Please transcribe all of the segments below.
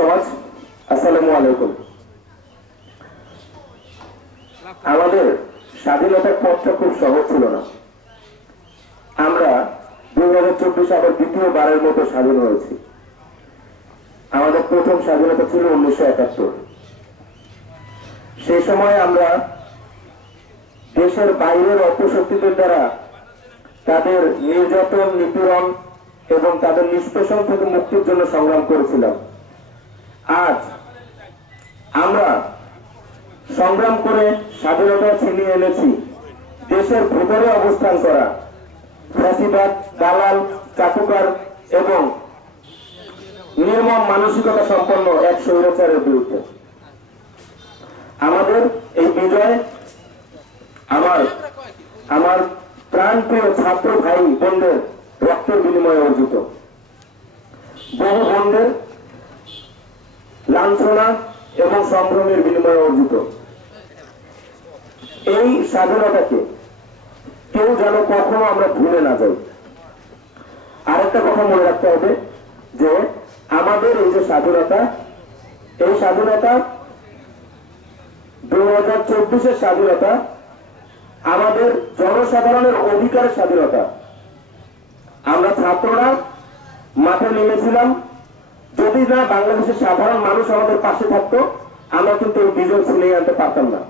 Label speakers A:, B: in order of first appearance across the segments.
A: সমাজ, আসসালামু আলাইকুম। আমাদের স্বাধীনতার পথটা খুব সহজ ছিল না। আমরা দুই হাজার চব্বিশে আবার দ্বিতীয়বারের মতো স্বাধীন হয়েছি। আমাদের প্রথম স্বাধীনতা ছিল উনিশশো একাত্তর। সেই সময় আমরা দেশের বাইরের অপশক্তিদের দ্বারা তাদের নির্যাতন, নিপীড়ন এবং তাদের নিষ্পেষণ থেকে মুক্তির জন্য সংগ্রাম করেছিলাম। আজ আমরা সংগ্রাম করে স্বাধীনতা ছিনিয়ে এনেছি। দেশের ভেতরে অবস্থান করা, ফ্যাসিবাদ, দালাল, চাটুকার এবং নির্মম মানসিকতা সম্পন্ন এক স্বৈরাচারের বিরুদ্ধে। আমাদের এই বিজয় আমার আমার প্রাণপ্রিয় ছাত্র ভাই বোনদের রক্তের বিনিময়ে অর্জিত। বহু বোনদের লাঞ্ছনা এবং সম্ভ্রমের বিনিময়ে অর্জিত। এই স্বাধীনতাকে কেউ যেন কখনো আমরা ভুলে না যাই। আরেকটা কথা মনে রাখতে হবে যে আমাদের এই যে স্বাধীনতা, এই স্বাধীনতা দুই হাজার চব্বিশের স্বাধীনতা, আমাদের জনসাধারণের অধিকারের স্বাধীনতা। আমরা ছাত্ররা মাঠে নেমেছিলাম যদি না বাংলাদেশের সাধারণ মানুষ আমাদের পাশে থাকতো, আমরা কিন্তু এই বিজয় ছিনিয়ে আনতে পারতাম না।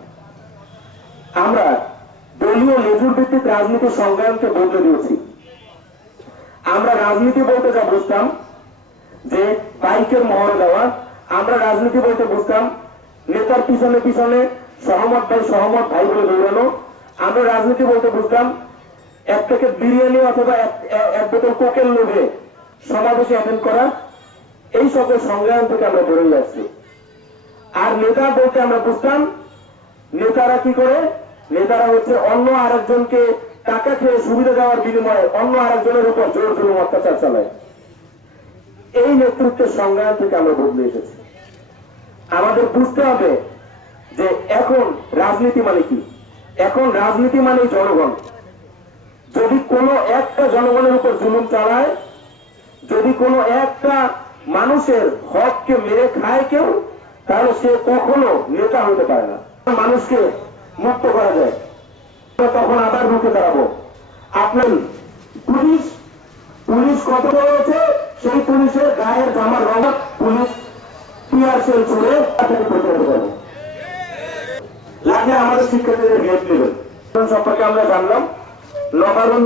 A: আমরা দলীয় লেজুর ভিত্তিক রাজনীতির সংগ্রামকে বদলে দিয়েছি। আমরা রাজনীতি বলতে যা বুঝতাম, যে বাইকের মহড়া দেওয়া, আমরা রাজনীতি বলতে বুঝতাম, নেতার পিছনে পিছনে সহমত ভাই সহমত ভাই বলে দৌড়ানো, আমরা রাজনীতি বলতে বুঝতাম, এক প্যাকেট বিরিয়ানি অথবা এক বোতল কোকের লোভে সমাবেশে অ্যাটেন্ড করা এই সকল সংগ্রাম থেকে আমরা বেরোয় যাচ্ছি। আর নেতা বলতে আমরা বুঝতাম, নেতারা কি করে? নেতারা হচ্ছে অন্য আরেকজনকে টাকা খেয়ে সুবিধা দেওয়ার বিনিময়ে অন্য আরেকজনের উপর জোর জুলুম অত্যাচার চালায়। এই নেতৃত্বের সংগ্রাম থেকে আমরা বদলে এসেছি। আমাদের বুঝতে হবে যে এখন রাজনীতি মানে কি? এখন রাজনীতি মানে জনগণ। যদি কোনো একটা জনগণের উপর জুলুম চালায়, যদি কোনো একটা মানুষের হককে মেরে খায় কেউ, তাহলে সে কখনো নেতা হতে পারে না। মানুষকে মুক্ত করা যায়। তখন আবার রুখে দাঁড়াবো। আপনার পুলিশ পুলিশ কত রয়েছে সেই পুলিশের গায়ের জামার রঙ পুলিশ টিয়ার সেল তাকে লাগলে আমাদের শিক্ষার্থীদের হেল্প নেবেন। সম্পর্কে আমরা জানলাম নবারুণ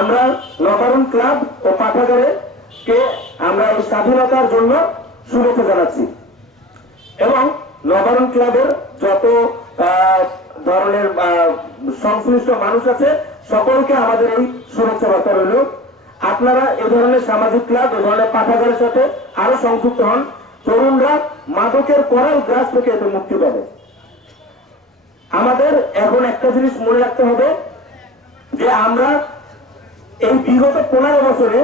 A: আমরা নবারুণ ক্লাব ও পাঠাগারে কে আমরা এই স্বাধীনতার জন্য শুভেচ্ছা জানাচ্ছি। এবং নবারুণ ক্লাবের যত ধরনের সংশ্লিষ্ট মানুষ আছে, সকলকে আমাদের এই শুভেচ্ছা বার্তা রইল। আপনারা এ ধরনের সামাজিক ক্লাব, এ ধরনের পাঠাগারের সাথে আরও সংযুক্ত হন। তরুণরা মাদকের করাল গ্রাস থেকে এতে মুক্তি পাবে। আমাদের এখন একটা জিনিস মনে রাখতে হবে, যে আমরা এই বিগত পনেরো বছরে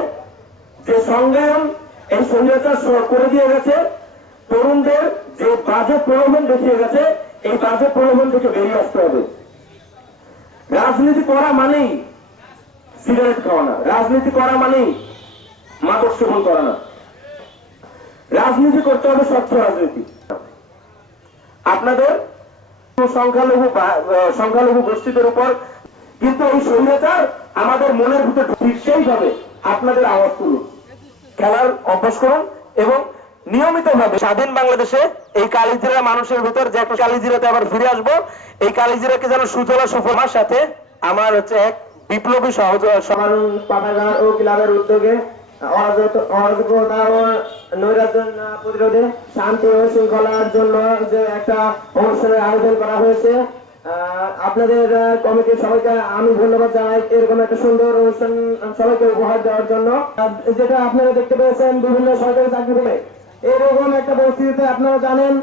A: যে সংগ্রাম এই স্বৈরাচার করে দিয়ে গেছে, তরুণদের যে বাজে প্রলোভন দেখিয়ে গেছে, এই বাজে প্রলোভন থেকে বেরিয়ে আসতে হবে। রাজনীতি করা মানেই সিগারেট খাওয়া না। রাজনীতি করা মানেই মাদক সেবন করা না। রাজনীতি করতে হবে স্বচ্ছ রাজনীতি। আপনাদের সংখ্যালঘু সংখ্যালঘু গোষ্ঠীদের উপর কিন্তু এই স্বৈরাচার আমাদের মনের ভিতরে ঠিক সেইভাবে আপনাদের আওয়াজ তুলুন। খেলার অভ্যাস করুন এবং নিয়মিত ভাবে স্বাধীন বাংলাদেশে এই কালিজিরা মানুষের ভিতর যে একটা কালিজিরাতে আবার ফিরে আসব, এই কালিজিরাকে যেন সুজলা সুফলার সাথে আমার হচ্ছে এক বিপ্লবী সহজ
B: পাঠাগার ও ক্লাবের উদ্যোগে প্রতিরোধে শান্তি ও শৃঙ্খলার জন্য যে একটা অনুষ্ঠানের আয়োজন করা হয়েছে। আপনাদের কমিটির সবাইকে আমি ধন্যবাদ জানাই। এরকম একটা সুন্দর অনুষ্ঠান সবাইকে উপহার দেওয়ার জন্য। যেটা আপনারা দেখতে পেয়েছেন বিভিন্ন সরকারি চাকরি পেলে এরকম একটা পরিস্থিতিতে আপনারা জানেন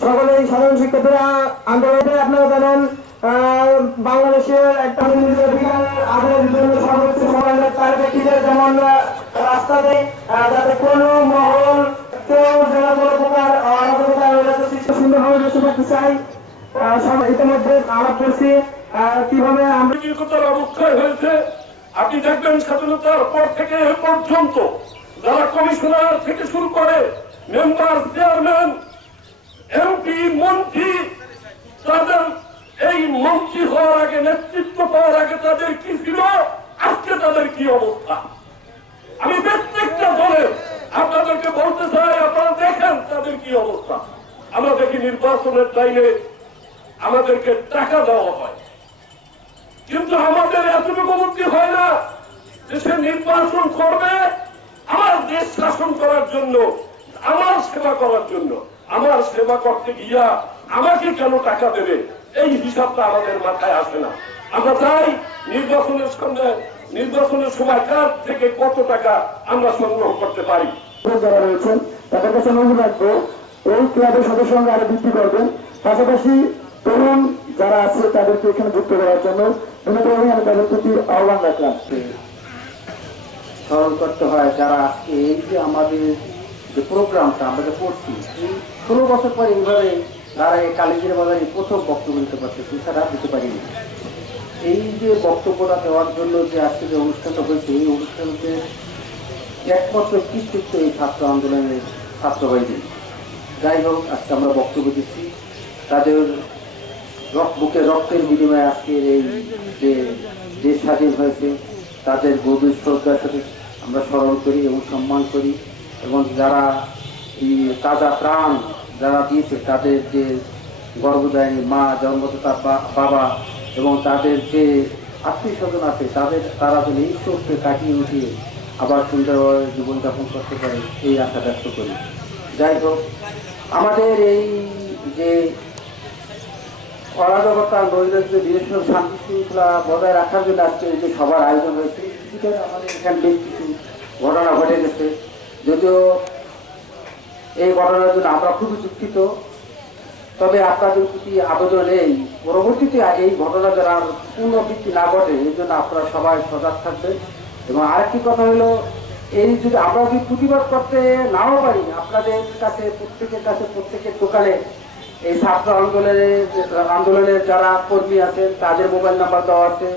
B: সকলেই সাধারণ শিক্ষার্থীরা আন্দোলনে আপনারা জানেন বাংলাদেশের একটা যেমন আহ, রাস্তা দেয় আহ, যাতে কোনো মহল কেউ যেন কোনো প্রকার সুন্দরভাবে থাকতে চাই। ইতিমধ্যে আলাপ করছি কীভাবে
C: অবক্ষয় হয়েছে। আপনি দেখবেন স্বাধীনতার পর থেকে এ পর্যন্ত যারা কমিশনার থেকে শুরু করে মেম্বার, চেয়ারম্যান এমপি মন্ত্রী, তাদের এই মন্ত্রী হওয়ার আগে, নেতৃত্ব পাওয়ার আগে তাদের কি ছিল? আজকে তাদের কি অবস্থা? আমি প্রত্যেকটা দলের আপনাদেরকে বলতে চাই, আপনারা দেখেন তাদের কি অবস্থা। আমরা দেখি নির্বাচনের টাইমে আমাদেরকে টাকা দেওয়া হয়। কিন্তু আমাদের এতটুকু বুদ্ধি হয় না সে নির্বাচন করবে আমার দেশ শাসন করার জন্য, আমার সেবা করার জন্য। আমার সেবা করতে গিয়া আমাকে কেন টাকা দেবে? এই হিসাবটা আমাদের মাথায় আসে না। আমরা চাই নির্বাচনের সঙ্গে নির্বাচনের সময় কার থেকে কত টাকা আমরা সংগ্রহ করতে পারি।
A: যারা রয়েছেন, তাদের কাছে অনুরোধ রাখব, এই ক্লাবের সদস্য আরও বৃদ্ধি করবেন। পাশাপাশি তরুণ যারা আছে তাদেরকে এখানে যুক্ত করার জন্য আমি তাদের প্রতি আহ্বান রাখলাম
D: স্মরণ করতে হয় যারা এই যে আমাদের যে প্রোগ্রামটা আমরা যে করছি ষোলো বছর এইভাবে তারা এই বাজারে প্রথম বক্তব্য দিতে পারছে দিতে পারিনি। এই যে বক্তব্যটা দেওয়ার জন্য যে আজকে যে অনুষ্ঠানটা হয়েছে, এই অনুষ্ঠানকে একমাত্র কৃতিত্ব এই ছাত্র আন্দোলনের ছাত্র ভাইদের যাই হোক, আজকে আমরা বক্তব্য দিচ্ছি। তাদের বুকে রক্তের বিনিময়ে আজকের এই যে স্বাধীন হয়েছে, তাদের গভীর শ্রদ্ধার সাথে আমরা স্মরণ করি এবং সম্মান করি এবং যারা এই তাজা প্রাণ যারা দিয়েছে, তাদের যে গর্ভদায়ী মা, জন্মদাতা বাবা এবং তাদের যে আত্মীয় স্বজন আছে, তাদের তারা যেন এই শোককে কাটিয়ে উঠিয়ে আবার সুন্দরভাবে জীবনযাপন করতে পারে, এই আশা ব্যক্ত করি। যাই হোক, আমাদের এই যে অরাজকতা নৈরাজ্য বিদেশ শান্তি শৃঙ্খলা বজায় রাখার জন্য আজকে এই যে সবার আয়োজন হয়েছে আমাদের এখানে বেশ কিছু ঘটনা ঘটে গেছে। যদিও এই ঘটনার জন্য আমরা খুবই দুঃখিত, তবে আপনাদের প্রতি আবেদন এই, পরবর্তীতে এই ঘটনা যেন আর পুনরাবৃত্তি না ঘটে, এই জন্য আপনারা সবাই সজাগ থাকবেন। এবং আরেকটি কথা হলো, এই যদি আমরা যদি প্রতিবাদ করতে নাও পারি, আপনাদের কাছে, প্রত্যেকের কাছে, প্রত্যেকের দোকানে এই ছাত্র আন্দোলনের আন্দোলনের যারা কর্মী আছেন তাদের মোবাইল নাম্বার দেওয়া আছে।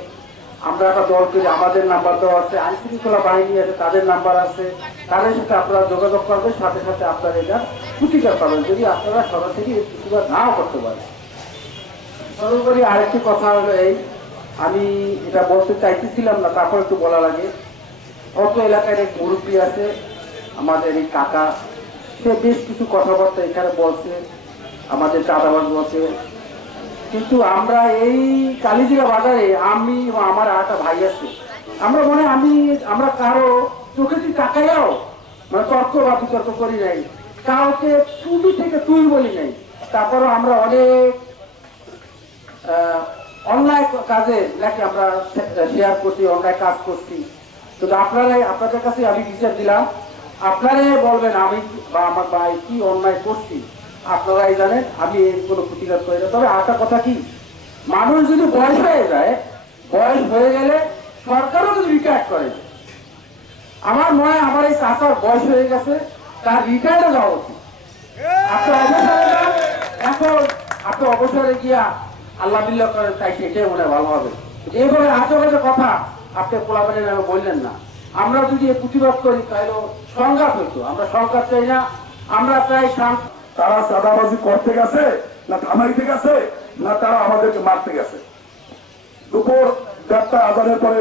D: আমরা একটা দল করি, আমাদের নাম্বার দেওয়া আছে আইন শৃঙ্খলা বাহিনী আছে, তাদের নাম্বার আছে। তাদের সাথে আপনারা যোগাযোগ করবেন, সাথে সাথে আপনারা এটা প্রতিকার পাবেন, যদি আপনারা সরাসরি প্রতিবাদ নাও করতে পারেন। সর্বোপরি আরেকটি কথা হলো এই, আমি এটা বলতে চাইতেছিলাম না, তারপর একটু বলা লাগে অত এলাকার এক মুরব্বী আছে, আমাদের এই কাকা, সে বেশ কিছু কথাবার্তা এখানে বলছে। আমাদের চাঁদাবাজ বলছে। কিন্তু আমরা এই কালীজিরা বাজারে, আমি ও আমার একটা ভাই আছে। আমরা মনে আমি, আমরা কারও চোখে যদি তাকাইয়াও? মানে তর্ক বা বিতর্ক করি নাই। কাউকে তুমি থেকে তুই বলি নাই। তারপরও আমরা অনেক অন্যায় কাজে নাকি আমরা শেয়ার করছি, অন্যায় কাজ করছি। তো আপনারাই, আপনাদের কাছে আমি বিচার দিলাম। আপনারাই বলবেন আমি বা আমার ভাই কি অন্যায় করছি। আপনারাই জানেন, আমি এর কোনো প্রতিকার করি না। তবে একটা কথা কি? মানুষ যদি বয়স হয়ে যায়, বয়স হয়ে গেলে সরকারও যদি রিটায়ার করে। আমার মনে আমার এই চাচার বয়স হয়ে গেছে, তার রিটায়ারে যাওয়া উচিত। অবসরে গিয়া বিল্লাহ তাই মনে ভালো হবে। কথা আপনি বললেন না। আমরা যদি প্রতিবাদ করি, তাহলে সংঘাত হইতো আমরা সংঘাত চাই না, আমরা চাই শান্ত
C: তারা চাঁদাবাজি করতে গেছে না থামাইতে গেছে না তারা আমাদেরকে মারতে গেছে। দুপুর চারটা আজানের পরে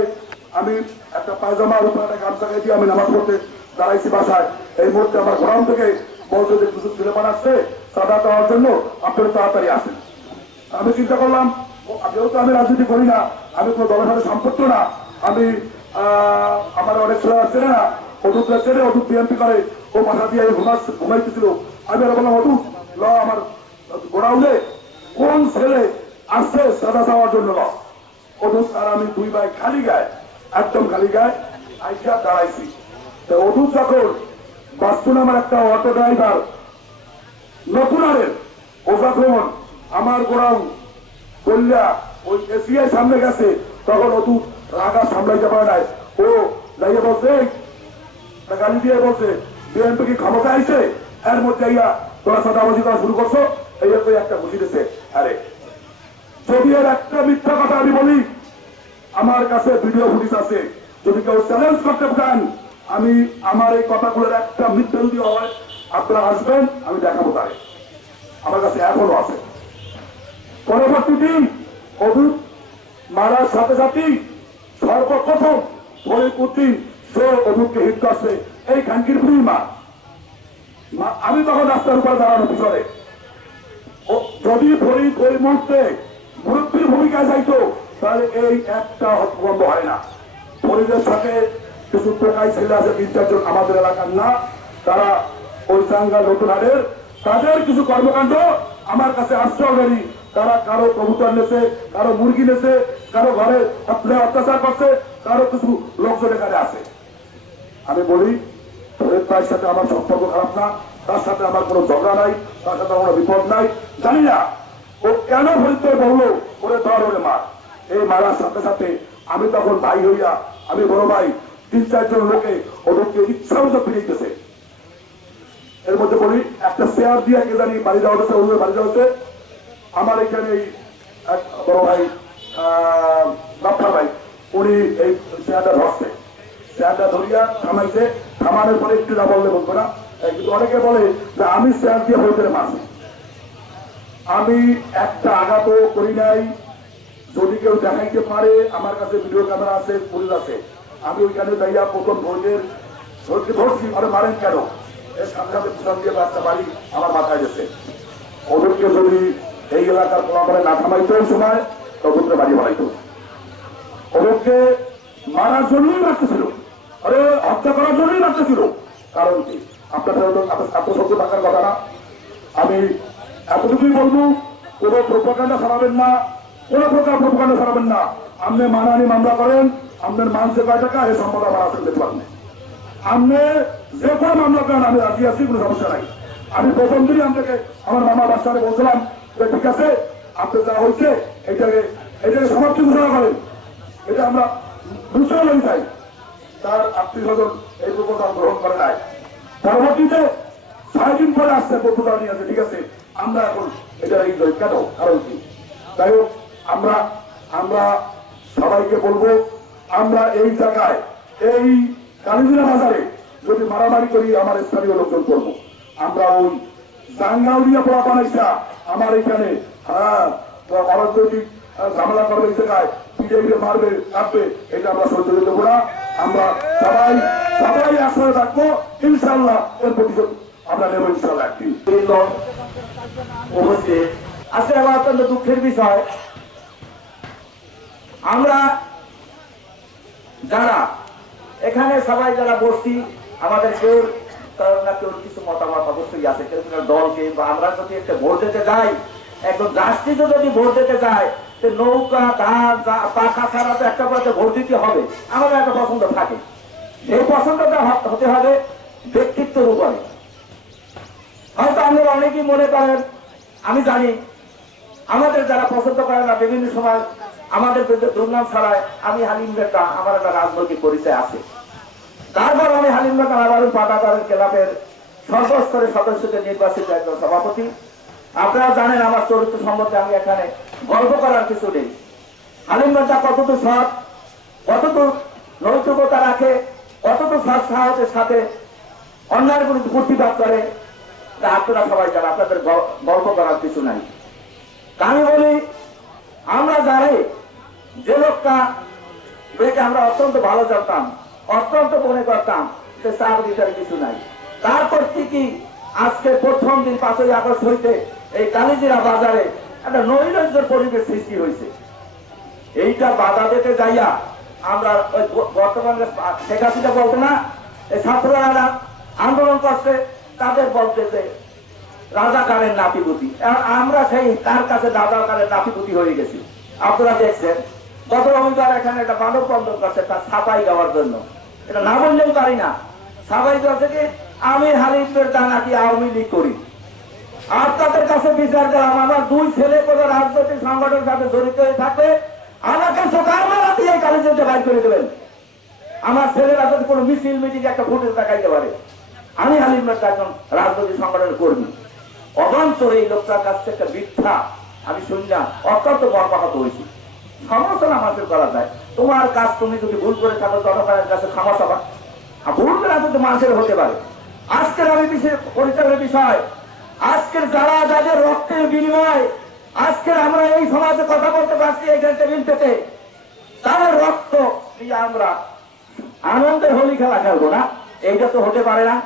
C: আমি একটা পায়জামার উপরে একটা গামছা গায়ে দিয়ে আমি নামাজ পড়তে দাঁড়াইছি বাসায়। এই মুহূর্তে আমার ঘোরাম থেকে বলছে যে কিছু ছেলে বানাচ্ছে চাঁদা দেওয়ার জন্য আপনারা তাড়াতাড়ি আসেন। আমি চিন্তা করলাম যেহেতু আমি রাজনীতি করি না, আমি কোনো দলের সাথে সম্পর্ক না। আমি আমার অনেক ছেলে চেনে না অদূত চেনে অদূত বিএনপি করে, ও মাথা দিয়ে ঘুমাচ্ছে ঘুমাইতেছিল। আমি বললাম অদূত ল আমার গোড়াউলে। কোন ছেলে আসছে সাদা দেওয়ার জন্য? ল অদূত আর আমি দুই ভাই খালি গায়ে, একদম খালি গায়ে আইসা দাঁড়াইছি। তো অদূত যখন বাস্তু নামের একটা অটো ড্রাইভার নতুনারের ও যখন আমার গোড়াও কল্যা ওই এসিআই সামনে গেছে, তখন অতু রাগা সামলাইতে পারে নাই। ও যাইয়ে বলছে গালি দিয়ে বলছে, বিএনপি কি ক্ষমতা আইছে? এর মধ্যে ইয়া তোরা সাদাবাজি করা শুরু করছ এই একটা বুঝি দিছে। আরে, যদি এর একটা মিথ্যা কথা আমি বলি, আমার কাছে ভিডিও ফুটেজ আছে। যদি কেউ চ্যালেঞ্জ করতে চান, আমি আমার এই কথাগুলোর একটা মিথ্যা যদি হয়, আপনারা আসবেন, আমি দেখাবো তারে। আমার কাছে এখনও আছে। পরবর্তী দিন অদূত মারার সাথে সাথেই সর্বপ্রথম ফরিদুদ্দিন সে অদূতকে হিট করছে। এই খানকির বুড়ি মা- আমি তখন রাস্তার উপরে দাঁড়ানো পিছনে যদি ফরিদ ওই মুহূর্তে মুরব্বীর ভূমিকায় যাইতো, তাহলে এই একটা হতভম্ব হয় না। ফরিদের সাথে কিছু টোকাই ছেলে আছে, তিন চারজন আমাদের এলাকার না, তারা ওই সাঙ্গা নতুন হাটের। তাদের কিছু কর্মকাণ্ড আমার কাছে আসছে অলরেডি তারা কারও কবুতর নেছে, কারও মুরগি নেছে, কারও ঘরে অত্যাচার করছে, কারও কিছু লোকজন এখানে আছে। আমি বলি ভাইয়ের সাথে আমার সম্পর্ক খারাপ না তার সাথে আমার কোনো ঝগড়া নাই তার সাথে বিপদ নাই জানি না। ও কেন ফরিদ বলল? ওরে ওরে মার। এই মারার সাথে সাথে আমি তখন ভাই হইয়া আমি বড় ভাই তিন চারজন লোকে ওদেরকে ইচ্ছা মতো ফিরিয়েছে এর মধ্যে বলি একটা শেয়ার দিয়ে কে জানি বাড়ি যাওয়া হচ্ছে ওদের বাড়ি যাওয়া হচ্ছে আমার এখানে বড় ভাই আহ, বাপ্পা ভাই উনি এই শেয়ারটা ধরছে। শেয়ারটা ধরিয়া থামাইছে। থামানোর পরে একটু না বললে বলব না। কিন্তু অনেকে বলে যে আমি শেয়ার দিয়ে হয়ে মারছি আমি একটা আঘাত করি নাই। যদি কেউ দেখাইতে পারে, আমার কাছে ভিডিও ক্যামেরা আছে পুলিশ আছে। আমি ওইখানে যাইয়া প্রথম ভোটের ধরছি ধরছি, আরে মারেন কেন? এর সাথে পিছন দিয়ে বাচ্চা বাড়ি আমার মাথায় গেছে। ওদেরকে যদি এই এলাকার কোলাপারে না থামাইতো সময় তখন বাড়ি বাড়াইতো ওদেরকে মারার জন্যই রাখতেছিল আরে, হত্যা করার জন্যই ছিল। কারণ কি? আপনার আত্মসত্য থাকার কথা না। আমি এতটুকুই বলব, কোনো প্রোপাকাণ্ডা ছাড়াবেন না, কোনো প্রকার প্রোপাকাণ্ডা ছাড়াবেন না। আপনি মানানি মামলা করেন আপনার মানসে কয় টাকা এই সম্পদ আমার আসলে পারেন আপনি যে কোনো মামলা করেন, আমি রাজি আছি, কোনো সমস্যা নাই। আমি প্রথম দিনই আপনাকে, আমার মামা বাচ্চারে বলছিলাম যে, ঠিক আছে আপনি যা হয়েছে, এটাকে এটাকে সমাপ্তি ঘোষণা করেন। এটা আমরা বুঝতে পারি চাই। তার আত্মীয় স্বজন এই প্রপোজাল গ্রহণ করে নাই। পরবর্তীতে ছয় দিন পরে আসছে প্রপোজাল নিয়ে আসে, ঠিক আছে? আমরা এখন এটা এই কেন কারণ কি? যাই হোক, আমরা আমরা সবাইকে বলব, আমরা এই জায়গায়, এই কালিজিরা বাজারে যদি মারামারি করি, আমার স্থানীয় লোকজন করব। আমরা ওই জাঙ্গাউলিয়া পোড়া বানাইছা আমার এখানে হ্যাঁ অরাজনৈতিক ঝামেলা করবে এই জায়গায়, বিজেপিকে মারবে কাটবে এটা আমরা সহ্য করতে না। আমরা সবাই সবাই একসাথে থাকব। ইনশাল্লাহ এর প্রতিশোধ আমরা নেব ইনশাল্লাহ
E: উপস্থিত। আজকে আমার অত্যন্ত দুঃখের বিষয়। আমরা যারা, এখানে সবাই যারা বসছি, আমাদের কেউ, কারণ না কেউ কিছু মতামত অবশ্যই আছে। কেউ দলকে বা আমরা যদি একটা ভোট দিতে যাই একজন রাষ্ট্রীয় যদি ভোট দিতে যায় নৌকা পাখা ছাড়া তো একটা তো ভোট দিতে হবে। আমাদের একটা পছন্দ থাকে। পছন্দটা হতে হবে ব্যক্তিত্বের উপরে। হয়তো আপনারা অনেকেই মনে করেন, আমি জানি, আমাদের যারা পছন্দ করে না, বিভিন্ন সময় আমাদের দুর্নাম ছাড়ায়, আমি হালিম বেটা আমার একটা রাজনৈতিক পরিচয় আছে। তারপর আমি হালিম বেটা আবার পাটাকারের ক্লাবের সর্বস্তরের সদস্যদের নির্বাচিত একজন সভাপতি। আপনারা জানেন আমার চরিত্র সম্বন্ধে আমি এখানে গল্প করার কিছু নেই। বেটা কতটুকু সৎ, কতটুকু নৈতিকতা রাখে, কতটুকু সৎ সাহসের সাথে অন্যায়ের বিরুদ্ধে প্রতিবাদ করে, তা আপনারা সবাই জানেন, আপনাদের গল্প করার কিছু নাই। আমি বলি, আমরা জানি যে লোকটা দেখে আমরা অত্যন্ত ভালো জানতাম, অত্যন্ত মনে করতাম সে চার লিটার কিছু নাই। তারপর কি আজকে প্রথম দিন পাঁচই আগস্ট হইতে এই কালিজিরা বাজারে একটা নৈরাজ্যের পরিবেশ সৃষ্টি হয়েছে। এইটা বাধা দিতে যাইয়া আমরা বর্তমানে শেখ হাসিনা বলতো না ছাত্ররা আন্দোলন করছে, তাদের বলতে যে রাজাকারের নাতিপুতি। আমরা সেই তার কাছে রাজাকারের নাতিপুতি হয়ে গেছি। আপনারা দেখছেন গত রবিবার এখানে একটা মানব বন্ধন করছে তার ছাপাই দেওয়ার জন্য। এটা না বললেও পারি না। ছাপাই দেওয়া থেকে আমি হালিফের দানাটি আওয়ামী লীগ করি। আর তাদের কাছে বিচার করলাম আমার দুই ছেলে কোনো রাজনৈতিক সংগঠনের সাথে জড়িত হয়ে থাকবে আমাকে সকাল বেলা দিয়ে কালেজে বাইর করে দেবেন। আমার ছেলেরা যদি কোনো মিছিল মিটিং একটা ফুটেজ দেখাইতে পারে, আমি হালিম একজন রাজনৈতিক সংগঠনের কর্মী। অবান্তর এই লোকটার কাছ থেকে একটা মিথ্যা আমি শুনলাম, অত্যন্ত মর্মাহত হয়েছি। সমালোচনা মানুষের করা যায়। তোমার কাজ তুমি যদি ভুল করে থাকো, জনগণের কাছে ক্ষমা চাবা। আর ভুল করা যদি মানুষের হতে পারে। আজকের আমি বিশেষ পরিচয়ের বিষয় আজকের যারা যাদের রক্তের বিনিময়, আজকের আমরা এই সমাজে কথা বলতে পারছি এখানে টেবিল থেকে তাদের রক্ত আমরা আনন্দের হোলি খেলা খেলব না। এইটা তো হতে পারে না।